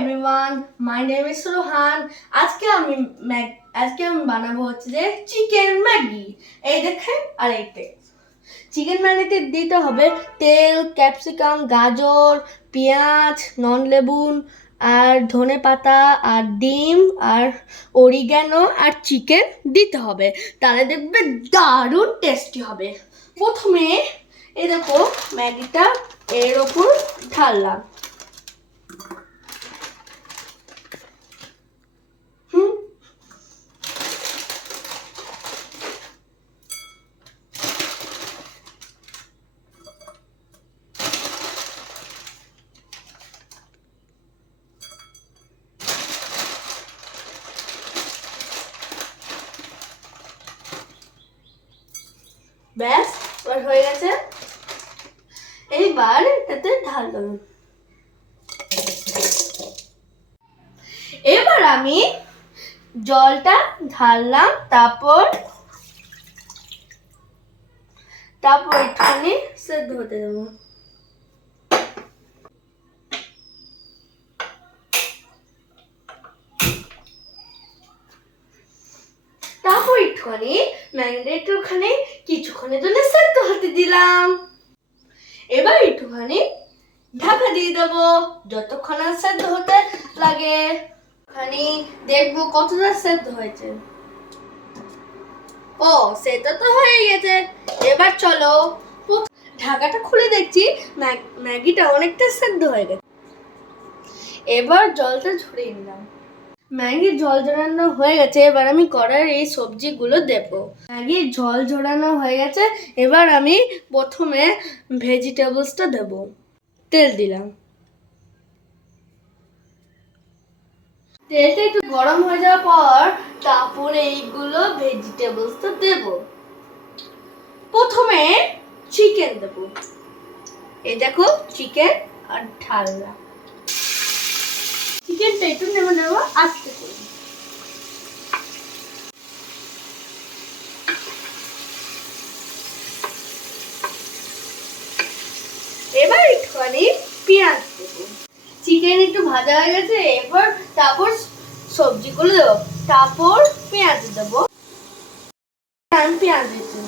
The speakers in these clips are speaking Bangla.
everyone, my name is Rohan. আজকে আমি বানাবো হচ্ছে যে চিকেন ম্যাগি। এই দেখেন আর এইটা চিকেন ম্যাগিতে দিতে হবে তেল, ক্যাপসিকাম, গাজর, পেঁয়াজ, নন লেবুন আর ধনে পাতা আর ডিম আর অরিগ্যানো আর চিকেন দিতে হবে, তাহলে দেখবে দারুণ টেস্টি হবে। প্রথমে এই দেখো ম্যাগিটা এর ওপর ঢাললাম। ব্যাস এবার হয়ে গেছে। এইবার এটাতে ঢাললাম। এবার আমি জলটা ঢাললাম, তারপর একটুখানি সেদ্ধ হতে দেবো। তারপর একটুখানি ম্যাগনেটখানে কিছুক্ষণের জন্য সেদ্ধ হতে দিলাম। এবার একটুখানি ঢাকা দিয়ে দেবো যতক্ষণ আর সেদ্ধ হতে লাগে। খানি দেখবো কতটা সেদ্ধ হয়েছে। ও সেটা তো হয়ে গেছে। এবার চলো ঢাকাটা খুলে দেখছি ম্যাগিটা অনেকটা সেদ্ধ হয়ে গেছে। এবার জলটা ঝরিয়ে নিলাম। ম্যাগির জল ঝরানো হয়ে গেছে। এবার আমি কড়াইয়ে এই সবজিগুলো দেবো। ম্যাগির জল ঝরানো হয়ে গেছে। এবার আমি প্রথমে ভেজিটেবলসটা দেবো। তেল দিলাম। তেলটা একটু গরম হয়ে যাওয়ার পর তারপরে এইগুলো ভেজিটেবলসটা দেবো। প্রথমে চিকেন দেবো। এই দেখো চিকেন আর ঢালনা। চিকেনটা একটু নেমে নেবো আস্তে করে। এবার একটুখানি পেঁয়াজ দেবো। চিকেন একটু ভাজা হয়ে গেছে। এবার তারপর সবজিগুলো দেবো, তারপর পেঁয়াজ দেবো। পেঁয়াজ দিচ্ছি।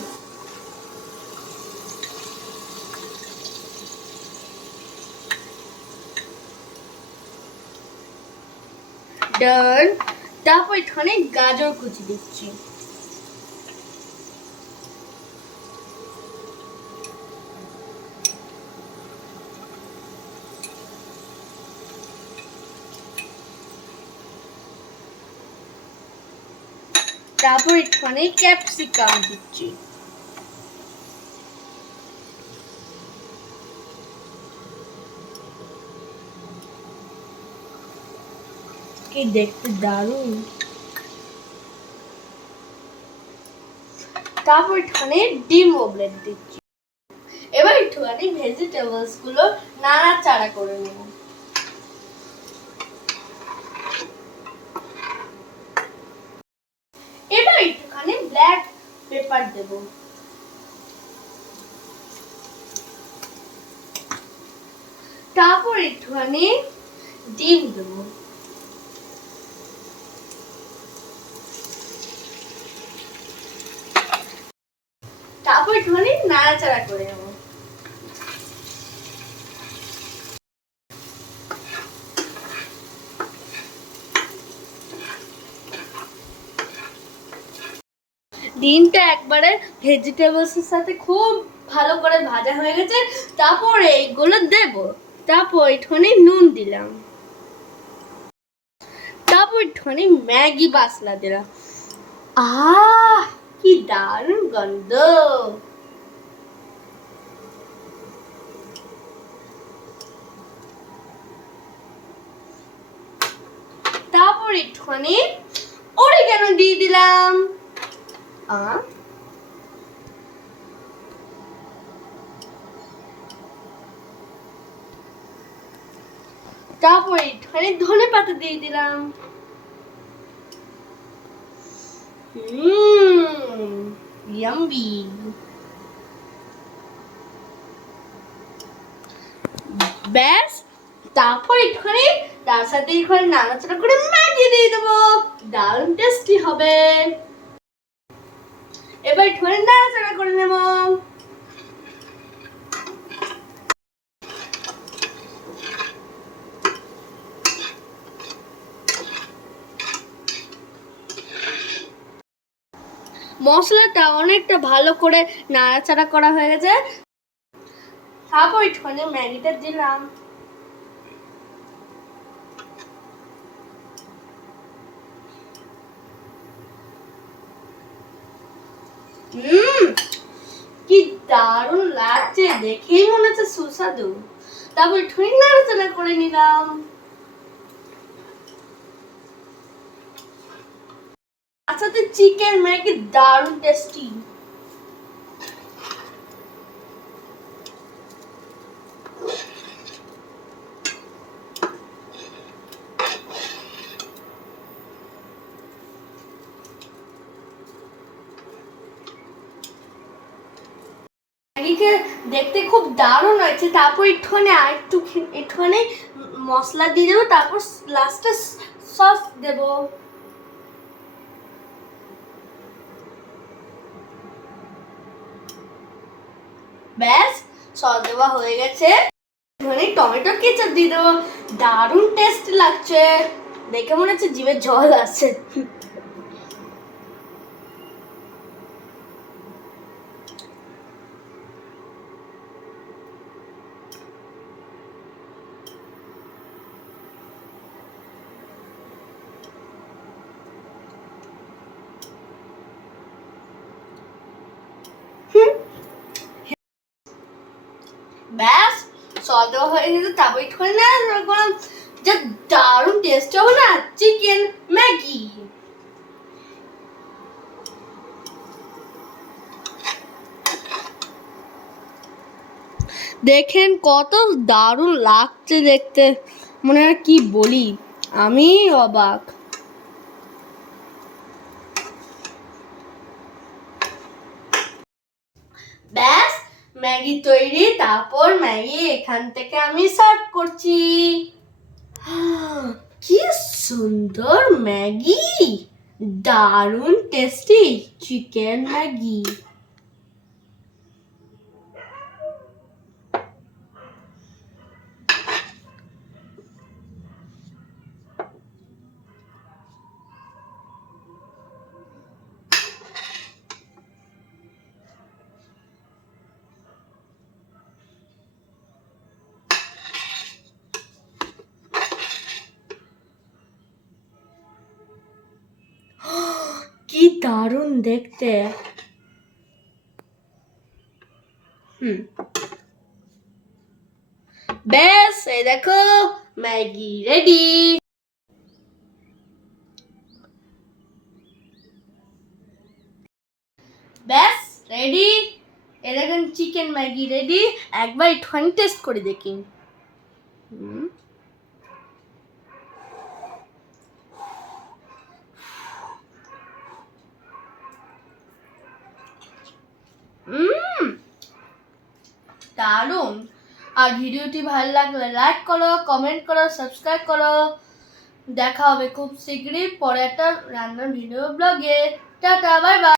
ডান। তারপর এখানে গাজর কুচি দিচ্ছি। তারপর এখানে ক্যাপসিকাম দিচ্ছি। কি দেখতে দারুণ। তারপর এখানে ডিম অমলেট দিচ্ছি। এবার একটুখানি ভেজিটেবলস গুলো নাড়াচাড়া করে নেব। এবার একটুখানি ব্ল্যাক পেপার দেব। তারপর একটুখানি ডিম দেব। তারপর একটুখানি নাড়াচাড়া করে নেব। ডিমটা একবারে ভেজিটেবলস এর সাথে খুব ভালো করে ভাজা হয়ে গেছে। তারপরে এইগুলো দেব। তারপর একটুখানি নুন দিলাম। তারপর একটুখানি ম্যাগি মশলা দিলাম। আহ কি দারুণ গন্ধ। তারপর একটুখানি অরিগ্যানো দিয়ে দিলাম। তারপর একটুখানি ধনে পাতা দিয়ে দিলাম। ইয়াম্মি। ব্যাস তারপর একটুখানি তার সাথে একটুখানি নাড়াচাড়া করে ম্যাগি দিয়ে দেবো, দারুণ টেস্টি হবে। এবার একটুখানি নাড়াচাড়া করে নেব। মশলাটা অনেকটা ভালো করে নাড়াচাড়া করা হয়ে গেছে। তারপর একটুখানি ম্যাগিটা দিলাম। কি দারুণ লাগছে, দেখেই মনে হচ্ছে সুস্বাদু। তারপর একটুখানি নাড়াচাড়া করে নিলাম। সাথে চিকেন ম্যাগি দারুণ টেস্টি। ম্যাগিকে দেখতে খুব দারুণ হয়েছে। তারপর একটুখানি মশলা দিয়ে দেবো, তারপর লাস্টে সস দেবো। ব্যাস, সস দেওয়া হয়ে গেছে। টমেটো কেচাপ দিয়ে দেবো, দারুণ টেস্ট লাগছে, দেখে মনে হচ্ছে জিভে জল আসছে। ব্যাস, সস দেওয়া হয়ে গেছে। তারপর একটুখানি নাড়াচাড়া করলাম। যা দারুণ টেস্ট হবে না চিকেন ম্যাগি। দেখেন কত দারুণ লাগছে দেখতে, মনে হয় কি বলি, আমি অবাক। ব্যাস, ম্যাগি তৈরি। তারপর ম্যাগি এখান থেকে আমি সার্ভ করছি। কি সুন্দর ম্যাগি, দারুণ টেস্টি চিকেন ম্যাগি। কি দারুণ দেখতে। ব্যাস, এই দেখো ম্যাগি রেডি। ব্যাস রেডি, এই দেখেন চিকেন ম্যাগি রেডি। একবার একটুখানি টেস্ট করে দেখি। দারুণ। আর ভিডিওটি ভালো লাগলে লাইক করো, কমেন্ট করো, সাবস্ক্রাইব করো। দেখা হবে খুব শীঘ্রই পরে একটা রান্নার ভিডিও ব্লগে। Tata, bye bye.